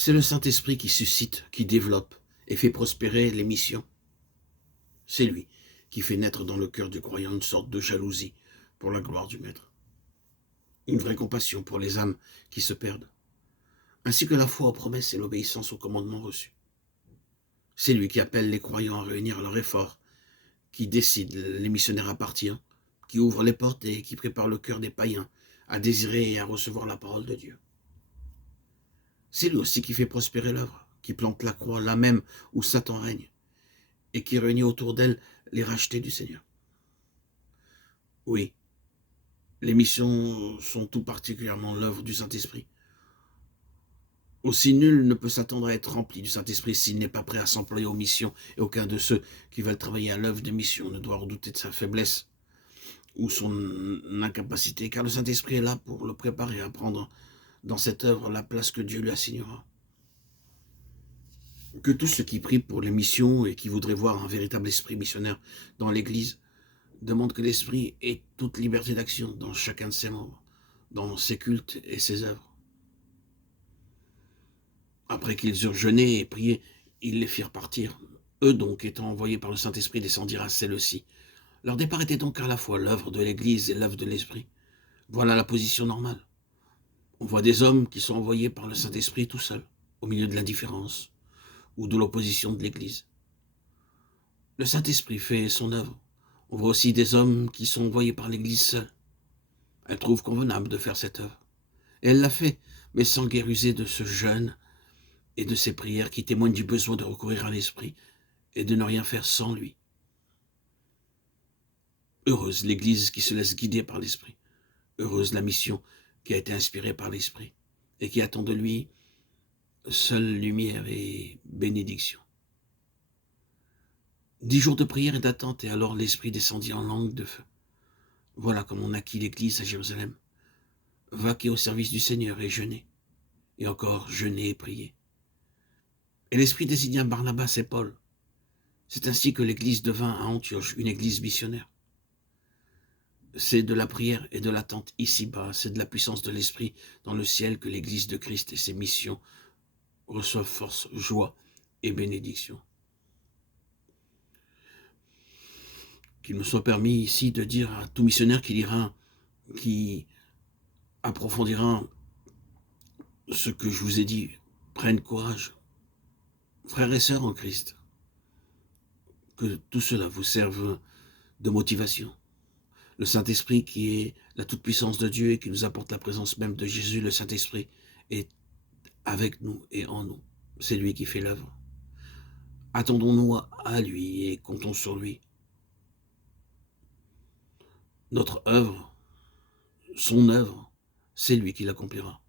C'est le Saint-Esprit qui suscite, qui développe et fait prospérer les missions. C'est lui qui fait naître dans le cœur du croyant une sorte de jalousie pour la gloire du Maître. Une vraie compassion pour les âmes qui se perdent, ainsi que la foi aux promesses et l'obéissance aux commandements reçus. C'est lui qui appelle les croyants à réunir leurs efforts, qui décide les missionnaires à partir, qui ouvre les portes et qui prépare le cœur des païens à désirer et à recevoir la parole de Dieu. C'est lui aussi qui fait prospérer l'œuvre, qui plante la croix là même où Satan règne, et qui réunit autour d'elle les rachetés du Seigneur. Oui, les missions sont tout particulièrement l'œuvre du Saint-Esprit. Aussi nul ne peut s'attendre à être rempli du Saint-Esprit s'il n'est pas prêt à s'employer aux missions, et aucun de ceux qui veulent travailler à l'œuvre de mission ne doit redouter de sa faiblesse ou son incapacité, car le Saint-Esprit est là pour le préparer à prendre dans cette œuvre la place que Dieu lui assignera. Que tous ceux qui prient pour les missions et qui voudraient voir un véritable esprit missionnaire dans l'Église demandent que l'Esprit ait toute liberté d'action dans chacun de ses membres, dans ses cultes et ses œuvres. Après qu'ils eurent jeûné et prié, ils les firent partir. Eux donc, étant envoyés par le Saint-Esprit, descendirent à celle-ci. Leur départ était donc à la fois l'œuvre de l'Église et l'œuvre de l'Esprit. Voilà la position normale. On voit des hommes qui sont envoyés par le Saint-Esprit tout seuls, au milieu de l'indifférence ou de l'opposition de l'Église. Le Saint-Esprit fait son œuvre. On voit aussi des hommes qui sont envoyés par l'Église seule. Elle trouve convenable de faire cette œuvre. Et elle l'a fait, mais sans guère user de ce jeûne et de ces prières qui témoignent du besoin de recourir à l'Esprit et de ne rien faire sans lui. Heureuse l'Église qui se laisse guider par l'Esprit. Heureuse la mission qui a été inspirée par l'Esprit et qui attend de lui seule lumière et bénédiction. 10 jours de prière et d'attente, et alors l'Esprit descendit en langue de feu. Voilà comme on acquit l'Église à Jérusalem. Vaquer au service du Seigneur et jeûner. Et encore jeûner et prier. Et l'Esprit désigna Barnabas et Paul. C'est ainsi que l'Église devint à Antioche une Église missionnaire. C'est de la prière et de l'attente ici-bas, c'est de la puissance de l'Esprit dans le ciel que l'Église de Christ et ses missions reçoivent force, joie et bénédiction. Qu'il me soit permis ici de dire à tout missionnaire qui lira, qui approfondira ce que je vous ai dit, prenne courage. Frères et sœurs en Christ, que tout cela vous serve de motivation. Le Saint-Esprit qui est la toute-puissance de Dieu et qui nous apporte la présence même de Jésus, le Saint-Esprit, est avec nous et en nous. C'est lui qui fait l'œuvre. Attendons-nous à lui et comptons sur lui. Notre œuvre, son œuvre, c'est lui qui l'accomplira.